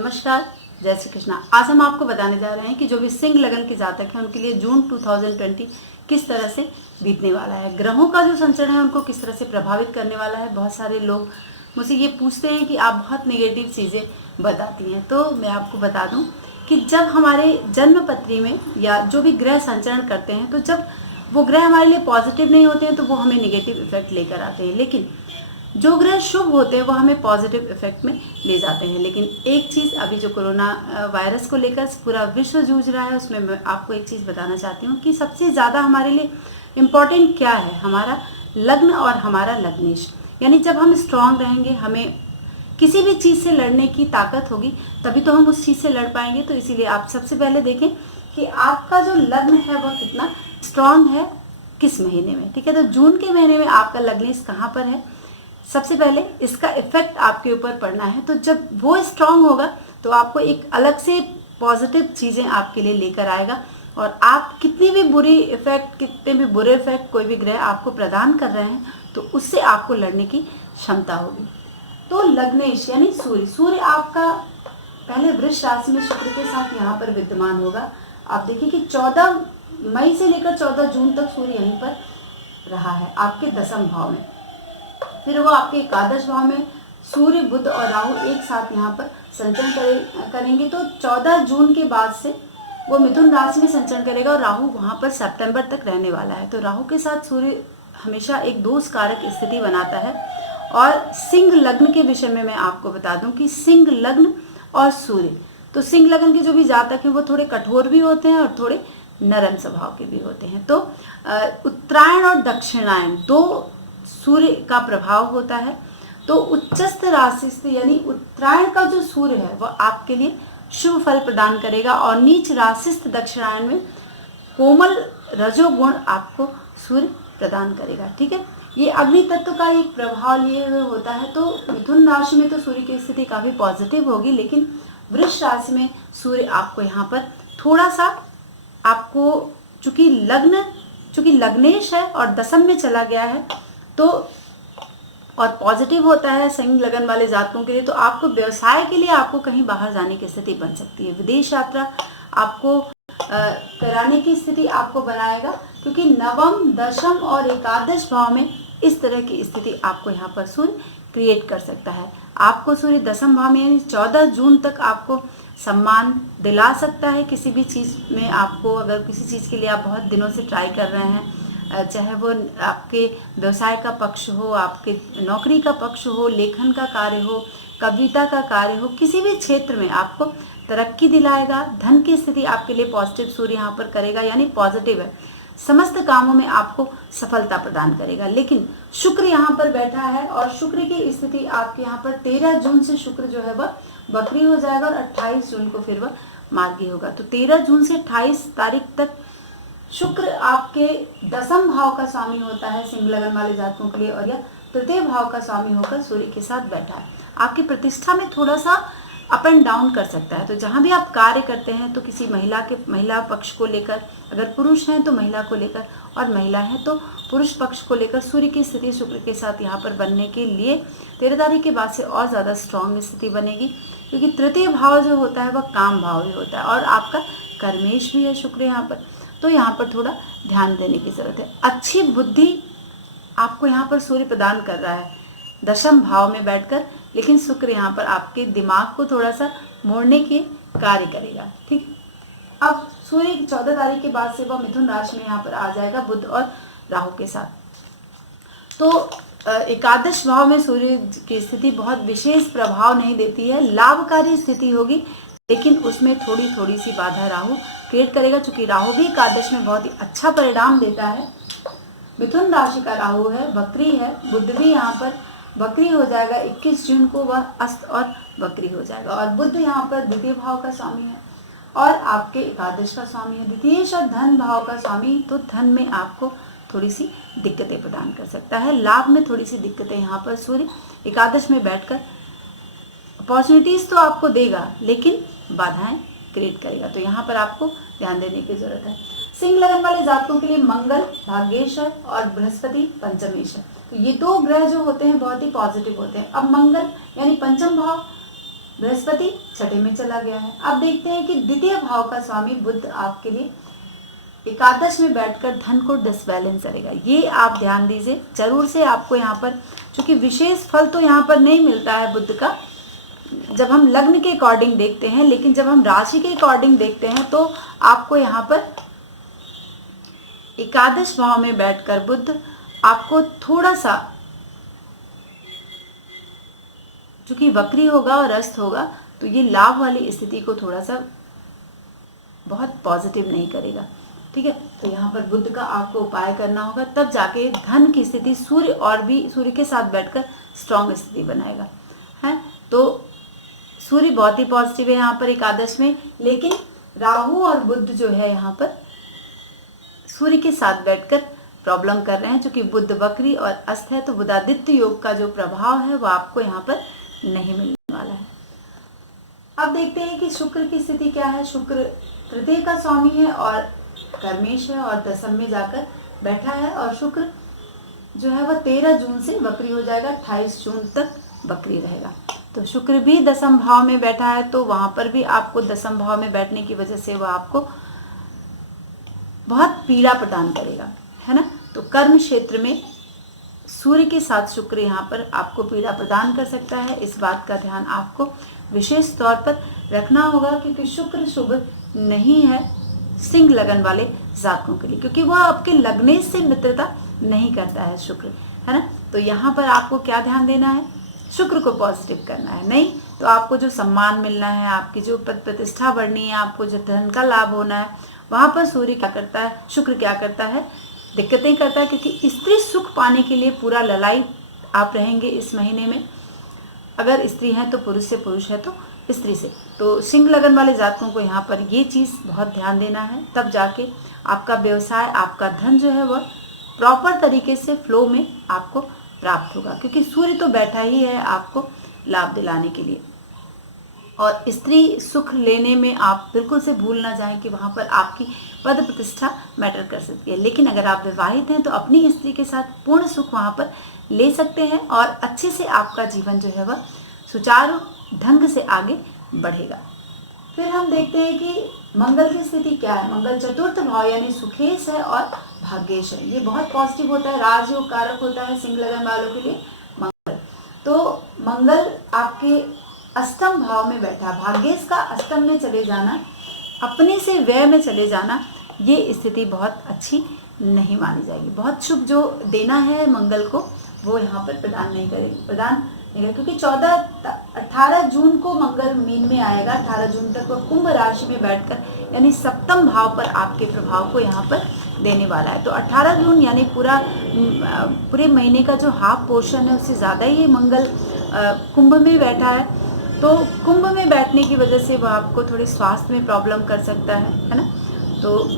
नमस्कार, जय श्री कृष्णा। आज हम आपको बताने जा रहे हैं कि जो भी सिंह लगन के जातक हैं उनके लिए जून 2020 किस तरह से बीतने वाला है। ग्रहों का जो संचरण है उनको किस तरह से प्रभावित करने वाला है। बहुत सारे लोग मुझसे ये पूछते हैं कि आप बहुत नेगेटिव चीज़ें बताती हैं, तो मैं आपको बता दूं कि जब हमारे जन्म पत्री में या जो भी ग्रह संचरण करते हैं, तो जब वो ग्रह हमारे लिए पॉजिटिव नहीं होते हैं तो वो हमें नेगेटिव इफेक्ट लेकर आते हैं, लेकिन जो ग्रह शुभ होते हैं वो हमें पॉजिटिव इफेक्ट में ले जाते हैं। लेकिन एक चीज़, अभी जो कोरोना वायरस को लेकर पूरा विश्व जूझ रहा है, उसमें मैं आपको एक चीज़ बताना चाहती हूँ कि सबसे ज़्यादा हमारे लिए इम्पॉर्टेंट क्या है, हमारा लग्न और हमारा लग्नेश। यानी जब हम स्ट्रांग रहेंगे, हमें किसी भी चीज़ से लड़ने की ताकत होगी, तभी तो हम उस चीज़ से लड़ पाएंगे। तो इसीलिए आप सबसे पहले देखें कि आपका जो लग्न है वह कितना स्ट्रांग है, किस महीने में। ठीक है, तो जून के महीने में आपका लग्नेश कहाँ पर है, सबसे पहले इसका इफेक्ट आपके ऊपर पड़ना है। तो जब वो स्ट्रांग होगा तो आपको एक अलग से पॉजिटिव चीज़ें आपके लिए लेकर आएगा, और आप कितनी भी बुरी इफेक्ट, कितने भी बुरे इफेक्ट कोई भी ग्रह आपको प्रदान कर रहे हैं, तो उससे आपको लड़ने की क्षमता होगी। तो लग्नेश यानी सूर्य, सूर्य आपका पहले वृष राशि में शुक्र के साथ यहाँ पर विद्यमान होगा। आप देखिए कि 14 मई से लेकर 14 जून तक सूर्य यहीं पर रहा है आपके दसम भाव में। फिर वो आपके एकादश भाव में सूर्य, बुध और राहु एक साथ यहाँ पर संचरण करेंगे। तो 14 जून के बाद से वो मिथुन राशि में संचरण करेगा और राहु वहाँ पर सितंबर तक रहने वाला है। तो राहु के साथ सूर्य हमेशा एक दोष कारक स्थिति बनाता है। और सिंह लग्न के विषय में मैं आपको बता दूं कि सिंह लग्न और सूर्य, तो सिंह लग्न के जो भी जातक हैं वो थोड़े कठोर भी होते हैं और थोड़े नरम स्वभाव के भी होते हैं। तो उत्तरायण और दक्षिणायन दो सूर्य का प्रभाव होता है। तो उच्चस्थ राशिस्थ यानी उत्तरायण का जो सूर्य है वह आपके लिए शुभ फल प्रदान करेगा, और नीच राशिस्थ दक्षिणायन में कोमल रजोगुण आपको सूर्य प्रदान करेगा। ठीक है, ये अग्नि तत्व का एक प्रभाव लिए हुए होता है। तो मिथुन राशि में तो सूर्य की स्थिति काफी पॉजिटिव होगी, लेकिन वृष राशि में सूर्य आपको यहाँ पर थोड़ा सा, आपको चूंकि लग्नेश है और दसम में चला गया है, तो और पॉजिटिव होता है सिंह लगन वाले जातकों के लिए, तो आपको व्यवसाय के लिए आपको कहीं बाहर जाने की स्थिति बन सकती है। विदेश यात्रा आपको कराने की स्थिति आपको बनाएगा, क्योंकि नवम, दशम और एकादश भाव में इस तरह की स्थिति आपको यहाँ पर सूर्य क्रिएट कर सकता है। आपको सूर्य दसम भाव में यानी 14 जून तक आपको सम्मान दिला सकता है किसी भी चीज़ में। आपको अगर किसी चीज़ के लिए आप बहुत दिनों से ट्राई कर रहे हैं, चाहे वो आपके व्यवसाय का पक्ष हो, आपके नौकरी का पक्ष हो, लेखन का कार्य हो, कविता का कार्य हो, किसी भी क्षेत्र में आपको तरक्की दिलाएगा। धन की स्थिति आपके लिए पॉजिटिव सूर्य यहाँ पर करेगा, यानी पॉजिटिव है। समस्त कामों में आपको सफलता प्रदान करेगा। लेकिन शुक्र यहाँ पर बैठा है, और शुक्र की स्थिति आपके यहाँ पर 13 जून से शुक्र जो है वह वक्री हो जाएगा, और 28 जून को फिर वह मार्गी होगा। तो 13 जून से 28 तारीख तक शुक्र आपके दसम भाव का स्वामी होता है सिंह लगन वाले जातकों के लिए, और यह तृतीय भाव का स्वामी होकर सूर्य के साथ बैठा है। आपकी प्रतिष्ठा में थोड़ा सा अप एंड डाउन कर सकता है। तो जहाँ भी आप कार्य करते हैं, तो किसी महिला पक्ष को लेकर, अगर पुरुष हैं तो महिला को लेकर, और महिला है तो पुरुष पक्ष को लेकर सूर्य की स्थिति शुक्र के साथ यहाँ पर बनने के लिए 13 तारीख के बाद से और ज़्यादा स्ट्रांग स्थिति बनेगी, क्योंकि तृतीय भाव जो होता है वह काम भाव ही होता है, और आपका कर्मेश भी है शुक्र यहाँ पर। तो यहाँ पर थोड़ा ध्यान देने की जरूरत है। अच्छी बुद्धि आपको यहाँ पर सूर्य प्रदान कर रहा है दशम भाव में बैठकर, लेकिन शुक्र यहाँ पर आपके दिमाग को थोड़ा सा मोड़ने के कार्य करेगा। ठीक, अब सूर्य 14 तारीख के बाद से वह मिथुन राशि में यहाँ पर आ जाएगा बुध और राहु के साथ। तो एकादश भाव में सूर्य की स्थिति बहुत विशेष प्रभाव नहीं देती है, लाभकारी स्थिति होगी, लेकिन उसमें थोड़ी सी बाधा राहु क्रिएट करेगा। चूंकि राहु भी एकादश में बहुत ही अच्छा परिणाम देता है। मिथुन राशि का राहु है, वक्री है। बुध भी यहाँ पर वक्री हो जाएगा, 21 जून को वह अस्त और वक्री हो जाएगा। और बुध यहाँ पर द्वितीय भाव का स्वामी है और आपके एकादश का स्वामी है, द्वितीय और धन भाव का स्वामी। तो धन में आपको थोड़ी सी दिक्कतें प्रदान कर सकता है, लाभ में थोड़ी सी दिक्कतें। यहाँ पर सूर्य एकादश में बैठकर अपॉर्चुनिटीज तो आपको देगा, लेकिन बाधाएं क्रिएट करेगा। तो यहाँ पर आपको ध्यान देने की जरूरत है। सिंह लगन वाले जातकों के लिए मंगल भाग्येश्वर और बृहस्पति पंचमेश्वर, तो ये दो ग्रह जो होते हैं बहुत ही पॉजिटिव होते हैं। अब मंगल यानी पंचम भाव, बृहस्पति छठे में चला गया है। अब देखते हैं कि द्वितीय भाव का स्वामी बुध आपके लिए एकादश में बैठकर धन को डिसबैलेंस करेगा। ये आप ध्यान दीजिए जरूर से। आपको यहाँ पर चूंकि विशेष फल तो यहाँ पर नहीं मिलता है बुध का जब हम लग्न के अकॉर्डिंग देखते हैं, लेकिन जब हम राशि के अकॉर्डिंग देखते हैं तो आपको यहाँ पर एकादश भाव में बैठकर बुध आपको थोड़ा सा, चूंकि वक्री होगा और अस्त होगा तो ये लाभ वाली स्थिति को थोड़ा सा बहुत पॉजिटिव नहीं करेगा। ठीक है, तो यहाँ पर बुध का आपको उपाय करना होगा, तब जाके धन की स्थिति सूर्य और भी सूर्य के साथ बैठकर स्ट्रॉन्ग स्थिति बनाएगा है। तो सूर्य बहुत ही पॉजिटिव है यहाँ पर एकादश में, लेकिन राहु और बुध जो है यहाँ पर सूर्य के साथ बैठकर प्रॉब्लम कर रहे हैं। चूंकि बुध वक्री और अस्त है तो बुधादित्य योग का जो प्रभाव है वो आपको यहाँ पर नहीं मिलने वाला है। अब देखते हैं कि शुक्र की स्थिति क्या है। शुक्र तृतीय का स्वामी है और कर्मेश है और दशम में जाकर बैठा है, और शुक्र जो है वह 13 जून से वक्री हो जाएगा, 28 जून तक वक्री रहेगा। तो शुक्र भी दशम भाव में बैठा है, तो वहां पर भी आपको दशम भाव में बैठने की वजह से वह आपको बहुत पीड़ा प्रदान करेगा, है ना। तो कर्म क्षेत्र में सूर्य के साथ शुक्र यहाँ पर आपको पीड़ा प्रदान कर सकता है। इस बात का ध्यान आपको विशेष तौर पर रखना होगा, क्योंकि शुक्र शुभ नहीं है सिंह लगन वाले जातकों के लिए, क्योंकि वह आपके लगने से मित्रता नहीं करता है शुक्र, है ना। तो यहाँ पर आपको क्या ध्यान देना है, शुक्र को पॉजिटिव करना है। नहीं तो आपको जो सम्मान मिलना है, आपकी जो पद प्रतिष्ठा बढ़नी है, आपको जो धन का लाभ होना है, वहां पर सूर्य क्या करता है, शुक्र क्या करता है, दिक्कतें करता है। क्योंकि स्त्री सुख पाने के लिए पूरा लड़ाई आप रहेंगे इस महीने में। अगर स्त्री है तो पुरुष से, पुरुष है तो स्त्री से। तो सिंह लगन वाले जातकों को यहाँ पर ये चीज़ बहुत ध्यान देना है, तब जाके आपका व्यवसाय, आपका धन जो है वह प्रॉपर तरीके से फ्लो में आपको प्राप्त होगा, क्योंकि सूर्य तो बैठा ही है आपको लाभ दिलाने के लिए। और स्त्री सुख लेने में आप बिल्कुल से भूल ना जाएं कि वहाँ पर आपकी पद प्रतिष्ठा मैटर कर सकती है। लेकिन अगर आप विवाहित हैं तो अपनी स्त्री के साथ पूर्ण सुख वहाँ पर ले सकते हैं, और अच्छे से आपका जीवन जो है वह सुचारू ढंग से आगे बढ़ेगा। फिर हम देखते हैं कि मंगल की स्थिति क्या है। मंगल चतुर्थ भाव यानी सुखेश है और भाग्येश है। ये बहुत पॉजिटिव होता है, राजयोग कारक होता है सिंह लगन वालों के लिए मंगल। तो मंगल आपके अष्टम भाव में बैठा, भाग्येश का अष्टम में चले जाना, अपने से व्यय में चले जाना, ये स्थिति बहुत अच्छी नहीं मानी जाएगी। बहुत शुभ जो देना है मंगल को वो यहाँ पर प्रदान नहीं करेगा, क्योंकि 18 जून को मंगल मीन में आएगा। 18 जून तक वह कुंभ राशि में बैठकर यानी सप्तम भाव पर आपके प्रभाव को यहाँ पर देने वाला है। तो 18 जून यानी पूरे महीने का जो हाफ पोर्शन है उससे ज़्यादा ही मंगल कुंभ में बैठा है। तो कुंभ में बैठने की वजह से वह आपको थोड़े स्वास्थ्य में प्रॉब्लम कर सकता है ना। तो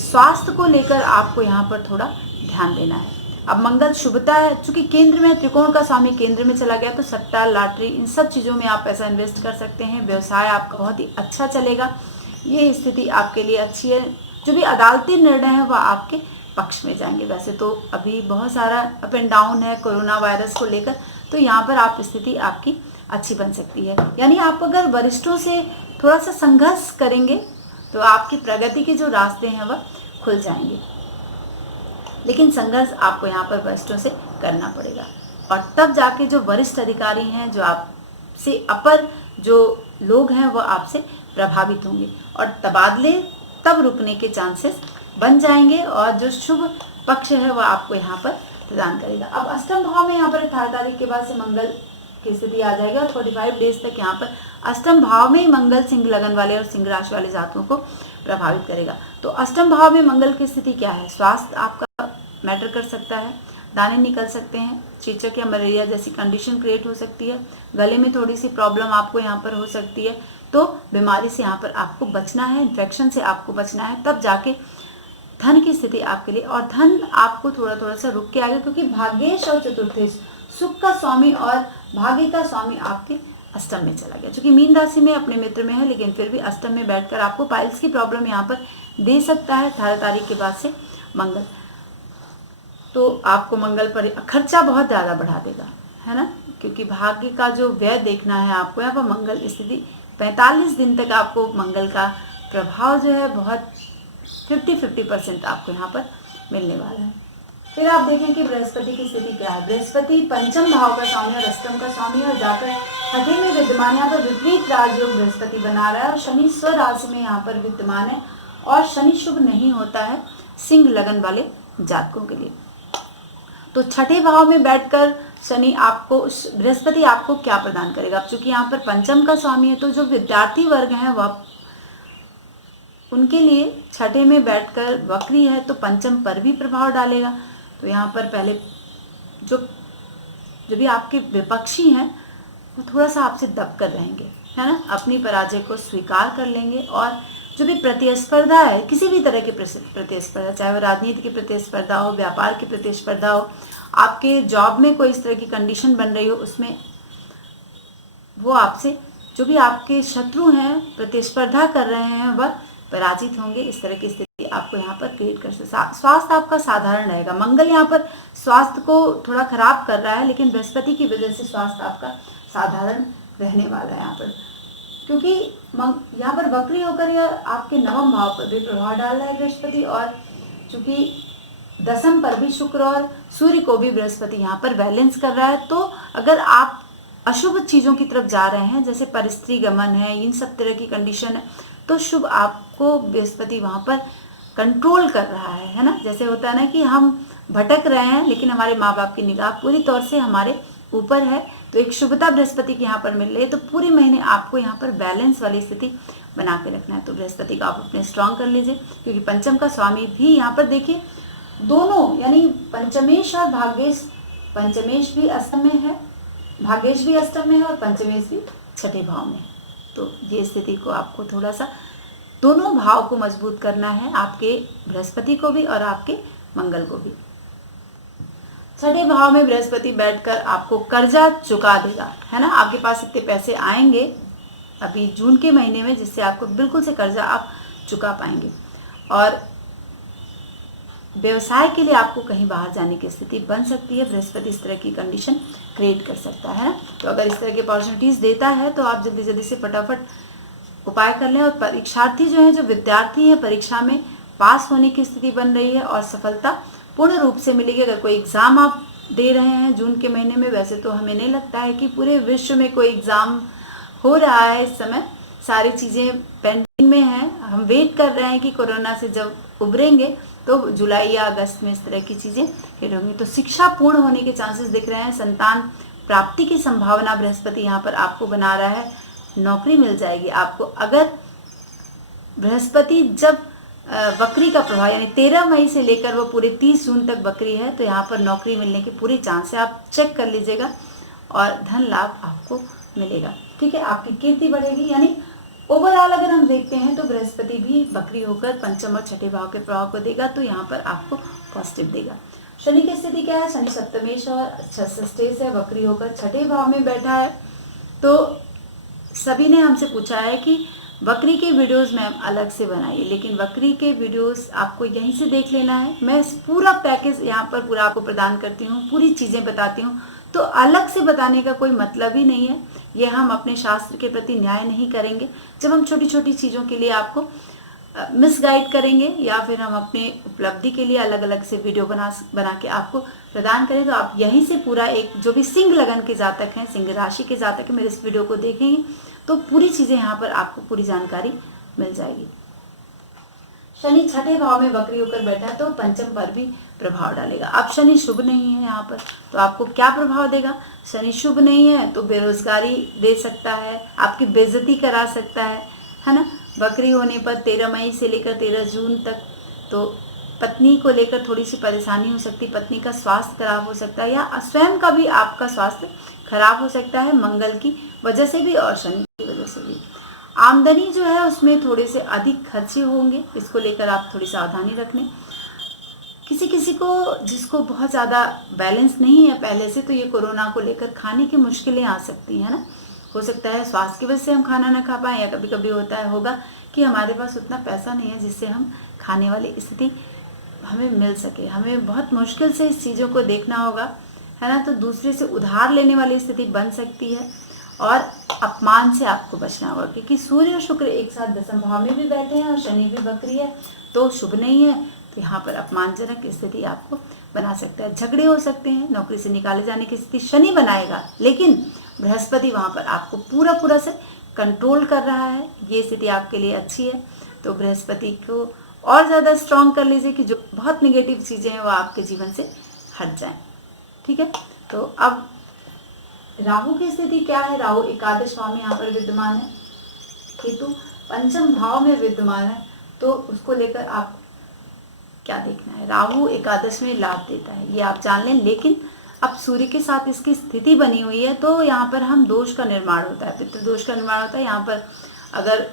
स्वास्थ्य को लेकर आपको यहाँ पर थोड़ा ध्यान देना है। अब मंगल शुभता है, चूंकि केंद्र में, त्रिकोण का स्वामी केंद्र में चला गया, तो सट्टा, लॉटरी, इन सब चीज़ों में आप पैसा इन्वेस्ट कर सकते हैं। व्यवसाय आपका बहुत ही अच्छा चलेगा, ये स्थिति आपके लिए अच्छी है। जो भी अदालती निर्णय है वह आपके पक्ष में जाएंगे। वैसे तो अभी बहुत सारा अप एंड डाउन है कोरोना वायरस को लेकर, तो यहाँ पर आप स्थिति आपकी अच्छी बन सकती है। यानी आप अगर वरिष्ठों से थोड़ा सा संघर्ष करेंगे तो आपकी प्रगति के जो रास्ते हैं वह खुल जाएंगे, लेकिन संघर्ष आपको यहाँ पर वरिष्ठों से करना पड़ेगा। और तब जाके जो वरिष्ठ अधिकारी हैं, जो आपसे अपर जो लोग हैं, वह आपसे प्रभावित होंगे और तबादले तब रुकने के चांसेस बन जाएंगे, और जो शुभ पक्ष है वह आपको यहाँ पर प्रदान करेगा। अब अष्टम भाव में यहाँ पर 18 तारीख के बाद से मंगल की स्थिति आ जाएगी, और 45 डेज तक यहाँ पर अष्टम भाव में मंगल सिंह लगन वाले और सिंह राशि वाले जातकों को प्रभावित करेगा। तो अष्टम भाव में मंगल की स्थिति क्या है, स्वास्थ्य आपका मैटर कर सकता है, दाने निकल सकते हैं, चेचक या मलेरिया जैसी कंडीशन क्रिएट हो सकती है, गले में थोड़ी सी प्रॉब्लम आपको यहाँ पर हो सकती है। तो बीमारी से यहाँ पर आपको बचना है, इन्फेक्शन से आपको बचना है, तब जाके धन की स्थिति आपके लिए, और धन आपको थोड़ा सा रुक के आएगा, क्योंकि भाग्येश और चतुर्थेश सुख का स्वामी और भाग्य का स्वामी आपके अष्टम में चला गया। चूंकि मीन राशि में अपने मित्र में है, लेकिन फिर भी अष्टम में बैठकर आपको पाइल्स की प्रॉब्लम यहाँ पर दे सकता है 18 तारीख के बाद से मंगल। तो आपको मंगल पर खर्चा बहुत ज़्यादा बढ़ा देगा, है ना। क्योंकि भाग्य का जो व्यय देखना है आपको यहाँ पर मंगल स्थिति 45 दिन तक आपको मंगल का प्रभाव जो है बहुत 50-50% आपको यहाँ पर मिलने वाला है। फिर आप देखें कि बृहस्पति की स्थिति क्या है। बृहस्पति पंचम भाव का स्वामी और अष्टम का स्वामी और जाकर छठे में विद्यमान, यहाँ पर विपरीत राजयोग बृहस्पति बना रहा है और शनि स्व राशि में यहाँ पर विद्यमान है और शनि शुभ नहीं होता है सिंह लगन वाले जातकों के लिए। तो छठे भाव में बैठकर शनि आपको, बृहस्पति आपको क्या प्रदान करेगा। अब चूंकि यहाँ पर पंचम का स्वामी है तो जो विद्यार्थी वर्ग हैं वह उनके लिए छठे में बैठकर वक्री है तो पंचम पर भी प्रभाव डालेगा। तो यहाँ पर पहले जो भी आपके विपक्षी हैं वो थोड़ा सा आपसे दब कर रहेंगे, है ना, अपनी पराजय को स्वीकार कर लेंगे और जो भी प्रतिस्पर्धा है, किसी भी तरह की प्रतिस्पर्धा, चाहे वो राजनीति की प्रतिस्पर्धा हो, व्यापार की प्रतिस्पर्धा हो, आपके जॉब में कोई इस तरह की कंडीशन बन रही हो, उसमें वो आपसे, जो भी आपके शत्रु हैं प्रतिस्पर्धा कर रहे हैं, वह पराजित होंगे। इस तरह की स्थिति आपको यहाँ पर क्रिएट कर सकते। स्वास्थ्य आपका साधारण रहेगा। मंगल यहाँ पर स्वास्थ्य को थोड़ा खराब कर रहा है, लेकिन बृहस्पति की वजह से स्वास्थ्य आपका साधारण रहने वाला है यहाँ पर, क्योंकि यहाँ पर वक्री होकर यह आपके नवम भाव पर भी प्रभाव डाल रहा है बृहस्पति, और चूंकि दसम पर भी शुक्र और सूर्य को भी बृहस्पति यहाँ पर बैलेंस कर रहा है। तो अगर आप अशुभ चीजों की तरफ जा रहे हैं, जैसे परिस्त्री गमन है, इन सब तरह की कंडीशन है, तो शुभ आपको बृहस्पति वहां पर कंट्रोल कर रहा है ना। जैसे होता है ना कि हम भटक रहे हैं लेकिन हमारे माँ बाप की निगाह पूरी तौर से हमारे ऊपर है, तो एक शुभता बृहस्पति की यहाँ पर मिल रही है। तो पूरे महीने आपको यहाँ पर बैलेंस वाली स्थिति बना के रखना है। तो बृहस्पति का आप अपने स्ट्रांग कर लीजिए, क्योंकि पंचम का स्वामी भी यहाँ पर देखिए, दोनों यानी पंचमेश और भाग्येश, पंचमेश भी अष्टम में है, भाग्येश भी अष्टम में है और पंचमेश भी छठे भाव में है। तो ये स्थिति को आपको थोड़ा सा दोनों भाव को मजबूत करना है, आपके बृहस्पति को भी और आपके मंगल को भी। छठे भाव में बृहस्पति बैठकर आपको कर्जा चुका देगा, है ना। आपके पास इतने पैसे आएंगे अभी जून के महीने में, जिससे आपको बिल्कुल से कर्जा आप चुका पाएंगे। और व्यवसाय के लिए आपको कहीं बाहर जाने की स्थिति बन सकती है, बृहस्पति इस तरह की कंडीशन क्रिएट कर सकता है। तो अगर इस तरह की अपॉर्चुनिटीज देता है तो आप जल्दी जल्दी से फटाफट उपाय कर लें। और परीक्षार्थी जो है, जो विद्यार्थी है, परीक्षा में पास होने की स्थिति बन रही है और सफलता पूर्ण रूप से मिलेगी। अगर कोई एग्जाम आप दे रहे हैं जून के महीने में, वैसे तो हमें नहीं लगता है कि पूरे विश्व में कोई एग्जाम हो रहा है इस समय, सारी चीजें पेंडिंग में हैं। हम वेट कर रहे हैं कि कोरोना से जब उभरेंगे तो जुलाई या अगस्त में इस तरह की चीजें फिर होंगी। तो शिक्षा पूर्ण होने के चांसेस दिख रहे हैं, संतान प्राप्ति की संभावना बृहस्पति यहाँ पर आपको बना रहा है, नौकरी मिल जाएगी आपको। अगर बृहस्पति जब वक्री का प्रभाव यानी 13 मई से लेकर वो पूरे 30 जून तक वक्री है, तो यहाँ पर नौकरी मिलने के पूरे चांस है। आप चेक कर लीजिएगा और धन लाभ आपको मिलेगा, ठीक है। आपकी कीर्ति बढ़ेगी। यानी ओवरऑल अगर हम देखते हैं तो बृहस्पति भी वक्री होकर पंचम और छठे भाव के प्रभाव को देगा, तो यहाँ पर आपको पॉजिटिव देगा। शनि की स्थिति क्या है? शनि सप्तमेश और षष्ठे से वक्री होकर छठे भाव में बैठा है। तो सभी ने हमसे पूछा है कि वक्री के वीडियोस मैम अलग से बनाइए, लेकिन वक्री के वीडियोस आपको यहीं से देख लेना है। मैं पूरा पैकेज यहाँ पर पूरा आपको प्रदान करती हूँ, पूरी चीज़ें बताती हूँ, तो अलग से बताने का कोई मतलब ही नहीं है। ये हम अपने शास्त्र के प्रति न्याय नहीं करेंगे जब हम छोटी छोटी चीज़ों के लिए आपको मिसगाइड करेंगे, या फिर हम अपने उपलब्धि के लिए अलग अलग से वीडियो बना के आपको प्रदान करें। तो आप यहीं से पूरा एक, जो भी सिंह लगन के जातक हैं, सिंह राशि के जातक हैं, मेरे इस वीडियो को देखेंगे तो पूरी चीज़ें यहाँ पर आपको पूरी जानकारी मिल जाएगी। शनि छठे भाव में वक्री होकर बैठा है तो पंचम पर भी प्रभाव डालेगा। अब शनि शुभ नहीं है यहाँ पर, तो आपको क्या प्रभाव देगा? शनि शुभ नहीं है तो बेरोजगारी दे सकता है, आपकी बेइज्जती करा सकता है ना। वक्री होने पर 13 मई से लेकर 13 जून तक तो पत्नी को लेकर थोड़ी सी परेशानी हो सकती है, पत्नी का स्वास्थ्य खराब हो सकता है, या स्वयं का भी आपका स्वास्थ्य खराब हो सकता है, मंगल की वजह से भी और शनि की वजह से भी। आमदनी जो है उसमें थोड़े से अधिक खर्चे होंगे, इसको लेकर आप थोड़ी सावधानी रखें। किसी किसी को जिसको बहुत ज़्यादा बैलेंस नहीं है पहले से, तो ये कोरोना को लेकर खाने की मुश्किलें आ सकती हैं ना। हो सकता है स्वास्थ्य की वजह से हम खाना ना खा पाएँ, या कभी कभी होगा कि हमारे पास उतना पैसा नहीं है जिससे हम खाने वाली स्थिति हमें मिल सके। हमें बहुत मुश्किल से इस चीज़ों को देखना होगा, है ना, तो दूसरे से उधार लेने वाली स्थिति बन सकती है और अपमान से आपको बचना होगा, क्योंकि सूर्य और शुक्र एक साथ दसम भाव में भी बैठे हैं और शनि भी वक्री है, तो शुभ नहीं है। तो यहाँ पर अपमानजनक स्थिति आपको बना सकता है, झगड़े हो सकते हैं, नौकरी से निकाले जाने की स्थिति शनि बनाएगा, लेकिन बृहस्पति वहाँ पर आपको पूरा से कंट्रोल कर रहा है। ये स्थिति आपके लिए अच्छी है। तो बृहस्पति को और ज़्यादा स्ट्रॉन्ग कर लीजिए कि जो बहुत निगेटिव चीज़ें हैं वो आपके जीवन से हट जाएं। ठीक है, तो अब राहु की स्थिति क्या है। राहु एकादश भाव में यहाँ पर विद्यमान है, केतु पंचम भाव में विद्यमान है, तो उसको लेकर आप क्या देखना है। राहु एकादश में लाभ देता है, ये आप जान लें, लेकिन अब सूर्य के साथ इसकी स्थिति बनी हुई है, तो यहाँ पर हम दोष का निर्माण होता है, पितृदोष का निर्माण होता है। यहाँ पर अगर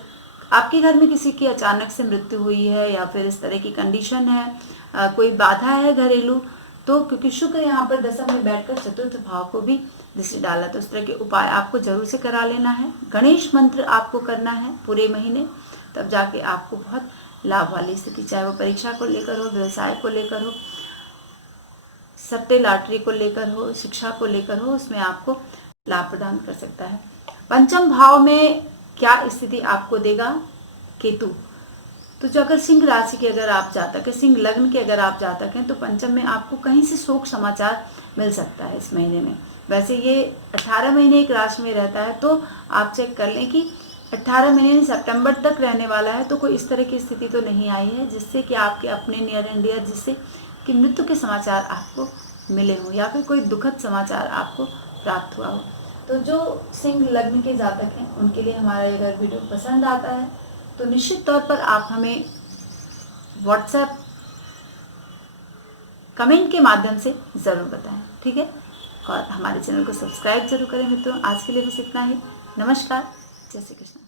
आपके घर में किसी की अचानक से मृत्यु हुई है या फिर इस तरह की कंडीशन है, कोई बाधा है घरेलू, तो क्योंकि शुक्र यहाँ पर दशम में बैठकर चतुर्थ भाव को भी दृष्टि डाला, तो इस तरह के उपाय आपको जरूर से करा लेना है। गणेश मंत्र आपको करना है पूरे महीने, तब जाके आपको बहुत लाभ वाली स्थिति, चाहे वो परीक्षा को लेकर हो, व्यवसाय को लेकर हो, सट्टे लॉटरी को लेकर हो, शिक्षा को लेकर हो, उसमें आपको लाभ प्रदान कर सकता है। पंचम भाव में क्या स्थिति आपको देगा केतु, तो जो अगर सिंह राशि के अगर आप जातक है, सिंह लग्न के अगर आप जातक हैं, तो पंचम में आपको कहीं से शोक समाचार मिल सकता है इस महीने में। वैसे ये 18 महीने एक राशि में रहता है, तो आप चेक कर लें कि 18 महीने सितंबर तक रहने वाला है, तो कोई इस तरह की स्थिति तो नहीं आई है जिससे कि आपके अपने नियर एंड डियर जिससे कि मृत्यु के समाचार आपको मिले हों या फिर कोई दुखद समाचार आपको प्राप्त हुआ हो। तो जो सिंह लग्न के जातक हैं उनके लिए हमारा अगर वीडियो पसंद आता है तो निश्चित तौर पर आप हमें व्हाट्सएप कमेंट के माध्यम से ज़रूर बताएं, ठीक है। और हमारे चैनल को सब्सक्राइब जरूर करें मित्रों। आज के लिए बस इतना ही। नमस्कार, जय श्री कृष्ण।